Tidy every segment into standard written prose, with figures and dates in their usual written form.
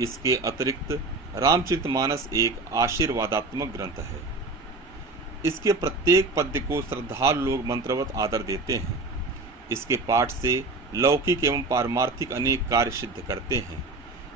इसके अतिरिक्त रामचरितमानस एक आशीर्वादात्मक ग्रंथ है। इसके प्रत्येक पद्य को श्रद्धालु लोग मंत्रवत आदर देते हैं। इसके पाठ से लौकिक एवं पारमार्थिक अनेक कार्य सिद्ध करते हैं।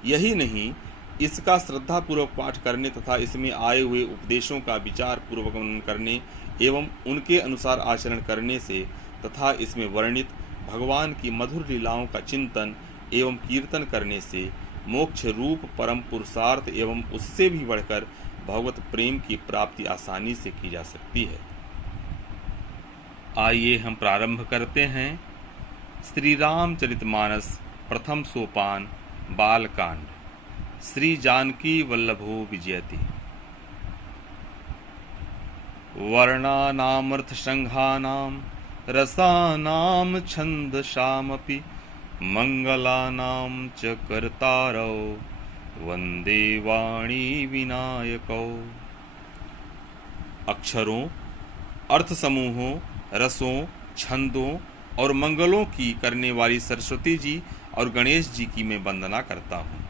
यही नहीं, इसका श्रद्धा पूर्वक पाठ करने तथा इसमें आए हुए उपदेशों का विचार पूर्वक मनन करने एवं उनके अनुसार आचरण करने से तथा इसमें वर्णित भगवान की मधुर लीलाओं का चिंतन एवं कीर्तन करने से मोक्ष रूप परम पुरुषार्थ एवं उससे भी बढ़कर भगवत प्रेम की प्राप्ति आसानी से की जा सकती है। आइए हम प्रारंभ करते हैं श्री रामचरितमानस प्रथम सोपान बालकांड। श्री जानकी वल्लभो विजयति। वर्णानामर्थ संघानां रसानां छन्दसामपि मंगलानां च कर्तारौ वंदे वाणी विनायकौ। अक्षरों, अर्थ समूहों, रसों, छंदों और मंगलों की करने वाली सरस्वती जी और गणेश जी की मैं वंदना करता हूँ।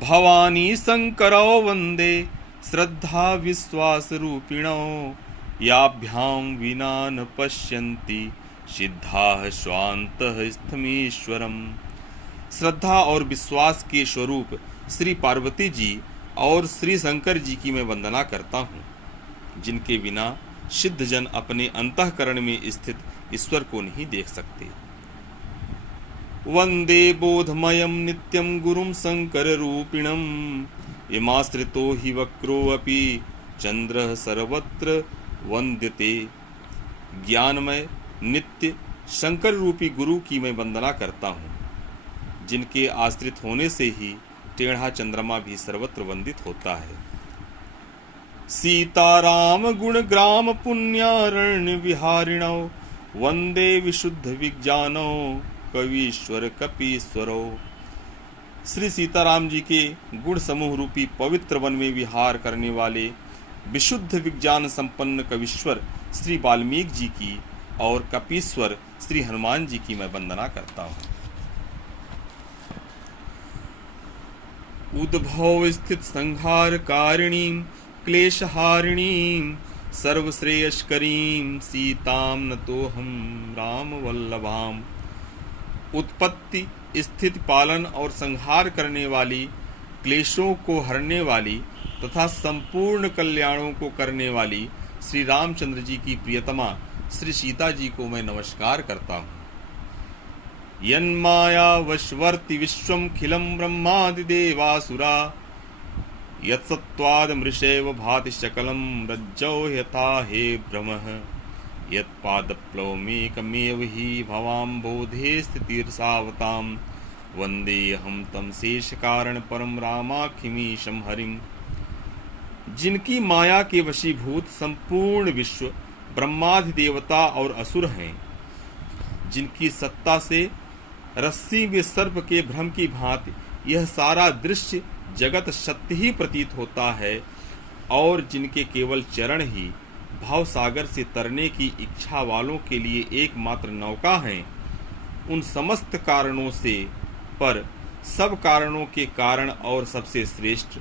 भवानी शंकरौ वंदे श्रद्धा विश्वास रूपिणौ याभ्याम विना न पश्यन्ति सिद्धाः स्वान्तः स्थमीश्वरम्। श्रद्धा और विश्वास के स्वरूप श्री पार्वती जी और श्री शंकर जी की मैं वंदना करता हूँ, जिनके बिना सिद्ध जन अपने अंतःकरण में स्थित ईश्वर को नहीं देख सकते। वंदे बोधमयं नित्यं गुरुं शंकर रूपिणं इमाश्रितो हि वक्रोऽपि चंद्रः सर्वत्र वंद्यते। ज्ञानमय नित्य शंकर रूपी गुरु की मैं वंदना करता हूँ, जिनके आश्रित होने से ही टेढ़ा चंद्रमा भी सर्वत्र वंदित होता है। सीताराम गुण ग्राम पुण्यारण्य विहारिणौ वंदे विशुद्ध विज्ञानौ कवीश्वर कपीश्वरौ। श्री सीताराम जी के गुण समूह रूपी पवित्र वन में विहार करने वाले विशुद्ध विज्ञान संपन्न कवीश्वर श्री वाल्मीकि जी की और कपीश्वर श्री हनुमान जी की मैं वंदना करता हूँ। उद्भव स्थित संहार कारिणी क्लेशहारिणी सर्वश्रेयस्करीं सीतां नतोऽहं राम वल्लभाम। उत्पत्ति, स्थिति, पालन और संहार करने वाली, क्लेशों को हरने वाली तथा संपूर्ण कल्याणों को करने वाली श्री रामचंद्र जी की प्रियतमा श्री सीता जी को मैं नमस्कार करता हूँ। यन्माया वशवर्ति विश्वम खिलम ब्रह्मादिदेवासुरा यत्सत्त्वाद मृषैव भाति सकलम रज्जौ यथा हे भ्रमः यत्पादप्लवमेकमेव हि भवाम्बोधे स्थितिर्सावतां वन्देऽहं तं शेषकारण परम रामाख्यमीशं हरिम्। जिनकी माया के वशीभूत संपूर्ण विश्व ब्रह्मादि देवता और असुर हैं, जिनकी सत्ता से रस्सी में सर्प के भ्रम की भांति यह सारा दृश्य जगत सत्य ही प्रतीत होता है और जिनके केवल चरण ही भाव सागर से तरने की इच्छा वालों के लिए एकमात्र नौका हैं, उन समस्त कारणों से पर सब कारणों के कारण और सबसे श्रेष्ठ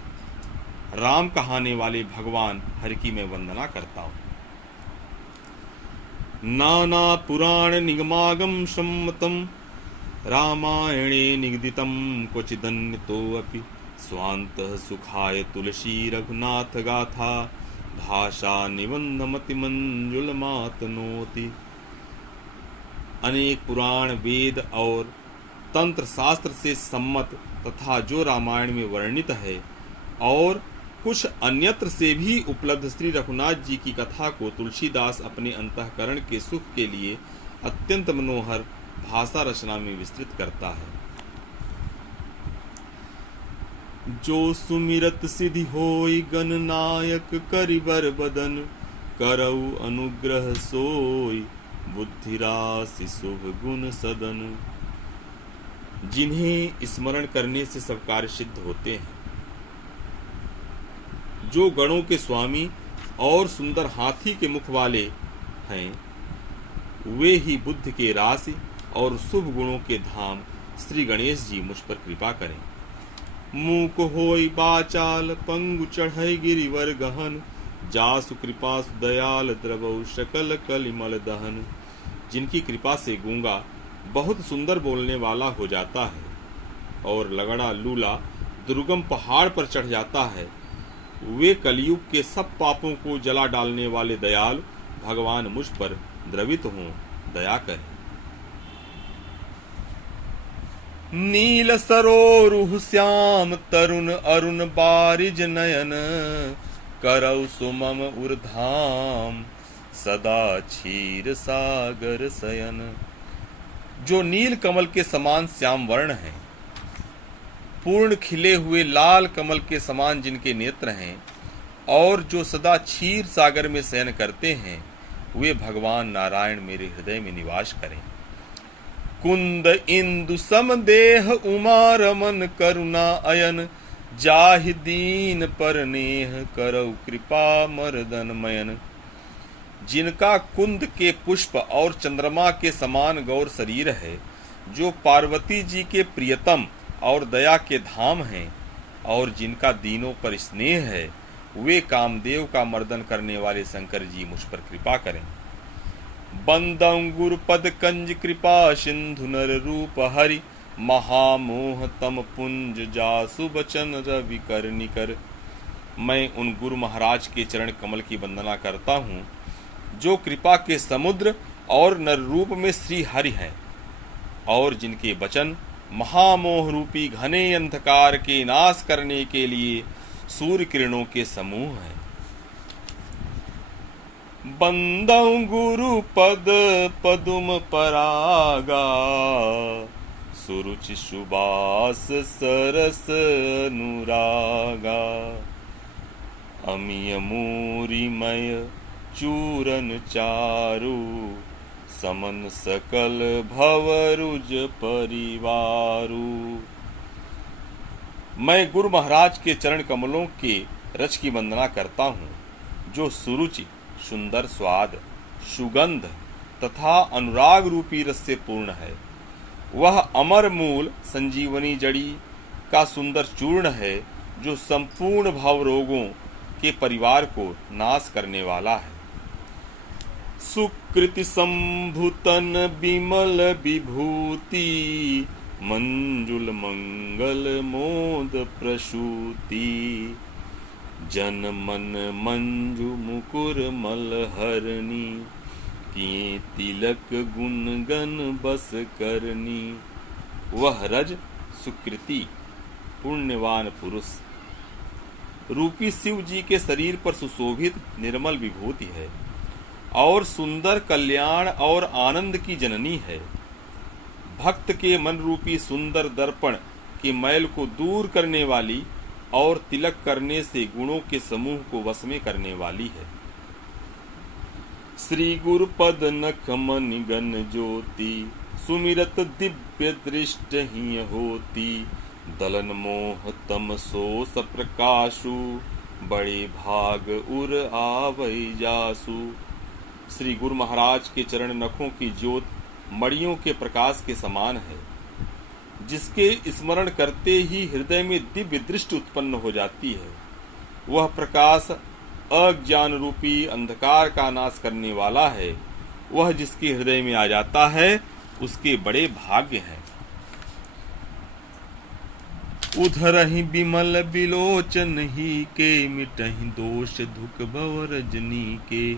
राम कहाने वाले भगवान हरि की मैं वंदना करता हूँ। नाना पुराण निगमागम सम्मतम रामायणे निगदितं क्वचिदन्यतोऽपि स्वान्तः सुखाय तुलसी रघुनाथ गाथा भाषा निबंधमतिमंजुलमातनोति। अनेक पुराण, वेद और तंत्र शास्त्र से सम्मत तथा जो रामायण में वर्णित है और कुछ अन्यत्र से भी उपलब्ध श्री रघुनाथ जी की कथा को तुलसीदास अपने अंतःकरण के सुख के लिए अत्यंत मनोहर भाषा रचना में विस्तृत करता है। जो सुमिरत सिद्धि होई गणनायक करिबर बदन करऊ अनुग्रह सोई बुद्धि राशि शुभ गुण सदन। जिन्हें स्मरण करने से सब कार्य सिद्ध होते हैं, जो गणों के स्वामी और सुंदर हाथी के मुख वाले हैं, वे ही बुद्ध के राशि और शुभ गुणों के धाम श्री गणेश जी मुझ पर कृपा करें। मूक होई बाचाल पंगु चढ़ई गिरिवर गहन, जासु कृपा दयाल द्रवौ सकल कलिमल दहन। जिनकी कृपा से गूंगा बहुत सुंदर बोलने वाला हो जाता है और लगड़ा लूला दुर्गम पहाड़ पर चढ़ जाता है, वे कलयुग के सब पापों को जला डालने वाले दयाल भगवान मुझ पर द्रवित हों, दया करें। नील सरोरुह श्याम तरुण अरुण बारिज नयन, करौ सुमम उर्धाम सदा क्षीर सागर शयन। जो नील कमल के समान श्याम वर्ण हैं, पूर्ण खिले हुए लाल कमल के समान जिनके नेत्र हैं, और जो सदा क्षीर सागर में शयन करते हैं, वे भगवान नारायण मेरे हृदय में निवास करें। कुंद इंदु समदेह उमा रमन करुणा अयन, जाहि दीन पर नेह करौ कृपा मर्दन मयन। जिनका कुंद के पुष्प और चंद्रमा के समान गौर शरीर है, जो पार्वती जी के प्रियतम और दया के धाम हैं, और जिनका दीनों पर स्नेह है, वे कामदेव का मर्दन करने वाले शंकर जी मुझ पर कृपा करें। बंदं गुरुपद कंज कृपा सिंधु नर रूप हरि, महामोह तम पुंज जासु बचन रवि कर निकर। मैं उन गुरु महाराज के चरण कमल की वंदना करता हूँ, जो कृपा के समुद्र और नर रूप में श्री हरि हैं, और जिनके वचन महामोह रूपी घने अंधकार के नाश करने के लिए सूर्य किरणों के समूह हैं। बंदौ गुरु पद पदुम परागा, सुरुचि सुबास सरस अनुरागा। अमिय मूरिमय चूरन चारु, समन सकल भवरुज परिवारु। मैं गुरु महाराज के चरण कमलों के रच की वंदना करता हूँ, जो सुरुचि, सुंदर स्वाद, सुगंध तथा अनुराग रूपी रस से पूर्ण है। वह अमर मूल संजीवनी जड़ी का सुंदर चूर्ण है, जो संपूर्ण भव रोगों के परिवार को नाश करने वाला है। सुकृति संभुतन विमल विभूति, मंजुल मंगल मोद प्रसूति। जन मन मंजु मुकुर मलहरणी, किए तिलक गुण गन बस करनी। वह रज सुकृति पुण्यवान पुरुष रूपी शिव जी के शरीर पर सुशोभित निर्मल विभूति है, और सुंदर कल्याण और आनंद की जननी है। भक्त के मन रूपी सुंदर दर्पण के मैल को दूर करने वाली और तिलक करने से गुणों के समूह को वश में करने वाली है। श्री गुरु पद नख मनि गन ज्योति, सुमिरत दिव्य दृष्ट ही होती। दलन मोह तम सोस प्रकाशु, बड़े भाग उर आवै जासु। श्री गुरु महाराज के चरण नखों की ज्योत मणियों के प्रकाश के समान है, जिसके स्मरण करते ही हृदय में दिव्य दृष्टि उत्पन्न हो जाती है। वह प्रकाश अज्ञान रूपी अंधकार का नाश करने वाला है। वह जिसके हृदय में आ जाता है, उसके बड़े भाग्य हैं। उधरहि बिमल बिलोचन ही के, मिटहि दोष धुक भव रजनी के।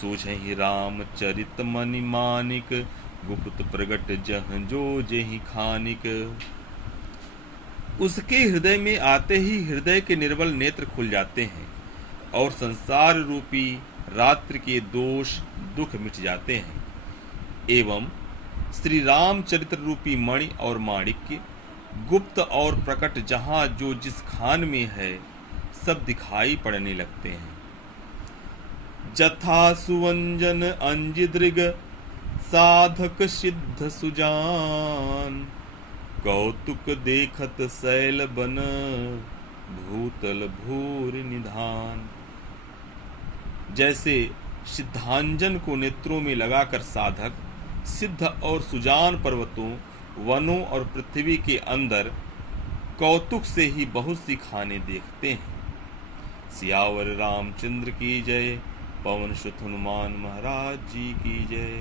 सूझहि राम चरित मनि मानिक, गुप्त प्रगट जह जो जेहि खानिक। उसके हृदय में आते ही हृदय के निर्मल नेत्र खुल जाते हैं, और संसार रूपी रात्रि के दोष दुख मिट जाते हैं। एवं श्री रामचरित्र रूपी मणि और माणिक्य, गुप्त और प्रकट जहाँ जो जिस खान में है, सब दिखाई पड़ने लगते हैं। जथा सुवंजन अंजिदृग, साधक सिद्ध सुजान। कौतुक देखत शैल बन, भूतल भूर निधान। जैसे सिद्धांजन को नेत्रों में लगाकर साधक सिद्ध और सुजान पर्वतों वनों और पृथ्वी के अंदर कौतुक से ही बहुत सी खाने देखते हैं। सियावर रामचंद्र की जय। पवन सुत हनुमान महाराज जी की जय।